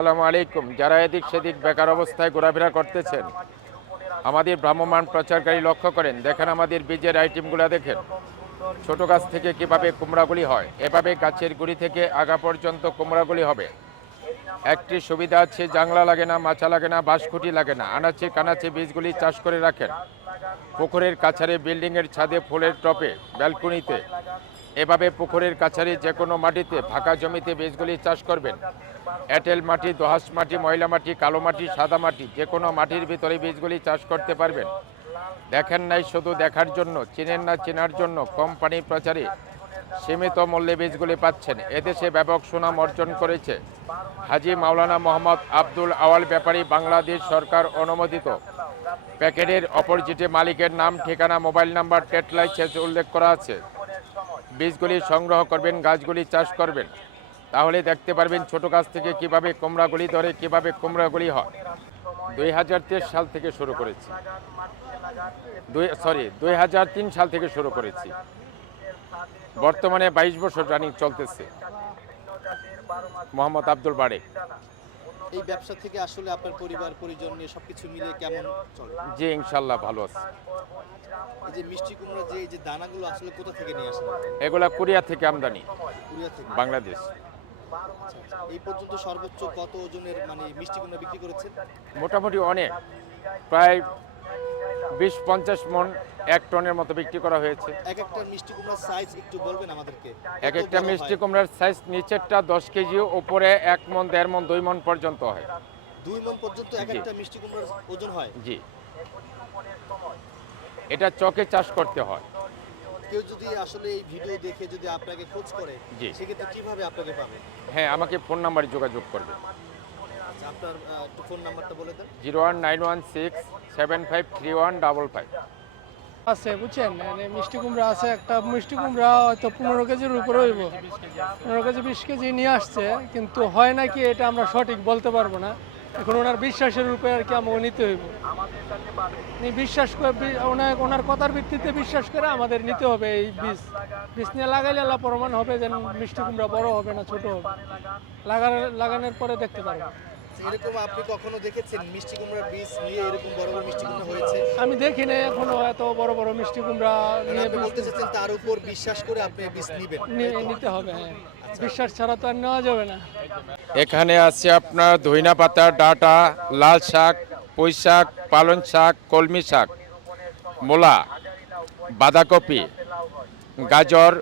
আসসালামু আলাইকুম। যারা এদিক সেদিক বেকার অবস্থায় ঘোরাফেরা করতেছেন, আমাদের ভ্রাম্যমান প্রচারকারী লক্ষ্য করেন। দেখেন আমাদের বীজের আইটেমগুলো দেখেন। ছোট গাছ থেকে কীভাবে কুমড়াগুলি হয়, এভাবে গাছের গুড়ি থেকে আগা পর্যন্ত কুমড়াগুলি হবে। একটি সুবিধা আছে, জাংলা লাগে না মাছা লাগে না বাঁশখুঁটি লাগে না। আনাচে কানাচে বীজগুলি চাষ করে রাখেন। পুকুরের কাছারে বিল্ডিংয়ের ছাদে ফুলের টপে, ব্যালকনিতে। এভাবে পুকুরের কাছারি যে কোনো মাটিতে, ফাঁকা জমিতে বীজগুলি চাষ করবেন। এঁটেল মাটি, দোহাস মাটি, ময়লা মাটি, কালো মাটি, সাদা মাটি, যে কোনো মাটির ভিতরে বীজগুলি চাষ করতে পারবেন। দেখেন নাই শুধু দেখার জন্য, চিনেন না চেনার জন্য কোম্পানি প্রচারে সীমিত মূল্যে বীজগুলি পাচ্ছেন। এদেশে ব্যাপক সুনাম অর্জন করেছে হাজি মাওলানা মোহাম্মদ আব্দুল আওয়াল ব্যাপারী, বাংলাদেশ সরকার অনুমোদিত। প্যাকেটের অপরিচিত মালিকের নাম, ঠিকানা, মোবাইল নাম্বার ট্রেড লাইসেন্স উল্লেখ করা আছে। বীজগুলি সংগ্রহ করবেন, গাছগুলি চাষ করবেন। তাহলে দেখতে পারবেন ছোট গাছ থেকে কীভাবে কুমড়াগুলি ধরে কীভাবে কুমড়াগুলি হয়। দুই হাজার তেইশ সাল থেকে শুরু করেছি। দুই সরি দুই হাজার তিন সাল থেকে শুরু করেছি। বর্তমানে বাইশ বছর রানিং চলতেছে। মোহাম্মদ আব্দুল বারেক এই ব্যবসা থেকে আসলে আপনার পরিবার পরিজন নিয়ে সবকিছু মিলে কেমন চলে? জি ইনশাল্লাহ ভালো আছে। এই যে মিষ্টি কুমড়া যে এই যে দানাগুলো আসলে কোথা থেকে নিয়ে আসেন এগুলা কোরিয়া থেকে আমদানি। কোরিয়া থেকে। বাংলাদেশ। এই পর্যন্ত সর্বোচ্চ কত ওজনের মানে মিষ্টি কুমড়া বিক্রি করেছেন? মোটামুটি অনেক। প্রায় বিশ পঞ্চাশ মন এক টনের মতো বিক্রি করা হয়েছে। এক একটা মিষ্টি কুমড়ার সাইজ একটু বলবেন আমাদেরকে? এক একটা মিষ্টি কুমড়ার সাইজ নিচেরটা দশ কেজি উপরে এক মন দেড় মন দুই মন পর্যন্ত হয়। দুই মন পর্যন্ত এক একটা মিষ্টি কুমড়ার ওজন হয়? জি। এটা চকে চাষ করতে হয়। কেউ যদি আসলে এই ভিডিও দেখে যদি আপনাকে খোঁজ করে জি। সেক্ষেত্রে কীভাবে আপনাকে পাবে? হ্যাঁ আমাকে ফোন নাম্বারে যোগাযোগ করবে। আচ্ছা আপনার আহ, একটু ফোন নাম্বারটা বলে দেন। Zero one nine one six seven five three one double five. আছে বুঝছেন? মানে মিষ্টি কুমড়া আছে একটা মিষ্টি কুমড়া হয়তো পনেরো কেজির উপরে হইব। পনেরো কেজি বিশ কেজি নিয়ে আসছে কিন্তু হয় নাকি এটা আমরা সঠিক বলতে পারব না। এখন ওনার বিশ্বাসের উপরে আর কি আমাকে নিতে হইব। বিশ্বাস করে ওনার ওনার কথার ভিত্তিতে বিশ্বাস করে আমাদের নিতে হবে এই বীজ। বীজ নিয়ে লাগাইলে আল্লাহ প্রমাণ হবে যেন মিষ্টি কুমড়া বড় হবে না ছোট হবে। লাগানোর পরে দেখতে পারব। এরকম আপনি কখনো দেখেছেন মিষ্টি কুমড়ার বীজ নিয়ে এরকম বড় বড় মিষ্টি কুমড়া হয়েছে? আমি দেখি না এখনও এত বড় বড় মিষ্টি কুমড়া মানে নিয়ে আপনি বলতে চাচ্ছেন তার উপর বিশ্বাস করে আপনি বীজ নিবেন নিয়ে নিতে হবে হ্যাঁ। বিশ্বাস ছাড়া তো আর নেওয়া যাবে না। এখানে আছে আপনার ধইনা পাতা ডাটা লাল শাক পুঁই শাক পালং শাক কলমি শাক মূলা বাঁধাকপি গাজর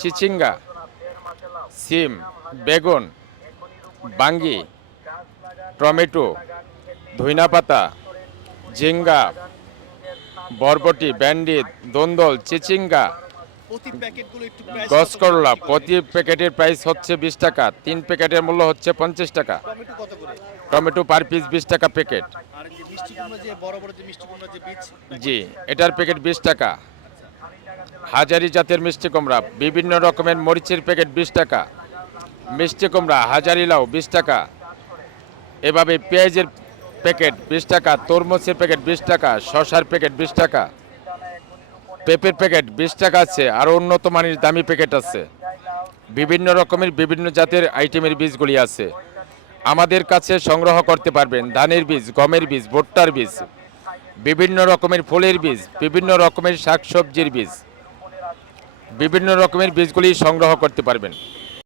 চিচিঙ্গা সিম বেগুন বাঙ্গি টমেটো ধইনা পাতা ঝিঙ্গা বরবটি ব্যান্ডি দন্দল চিচিঙ্গা প্রতি প্যাকেটগুলো একটু price গস করলা প্রতি প্যাকেটের প্রাইস হচ্ছে বিশ টাকা তিন প্যাকেটের মূল্য হচ্ছে পঞ্চাশ টাকা। টমেটো পার পিস বিশ টাকা প্যাকেট জি এটার প্যাকেট বিশ টাকা। হাজারি জাতের মিষ্টি কুমড়া বিভিন্ন রকমের মরিচের প্যাকেট বিশ টাকা। মিষ্টি কুমড়া হাজারি লাউ বিশ টাকা। এভাবে পেঁয়াজের প্যাকেট বিশ টাকা, তরমুজের প্যাকেট বিশ টাকা শশার প্যাকেট বিশ টাকা, পেঁপের প্যাকেট বিশ টাকা আছে, আরও উন্নত মানের দামি প্যাকেট আছে। বিভিন্ন রকমের, বিভিন্ন জাতের আইটেমের বীজগুলি আছে। আমাদের কাছে সংগ্রহ করতে পারবেন ধানের বীজ, গমের বীজ, ভুট্টার বীজ, বিভিন্ন রকমের ফুলের বীজ, বিভিন্ন রকমের শাকসবজির বীজ, বিভিন্ন রকমের বীজগুলি সংগ্রহ করতে পারবেন।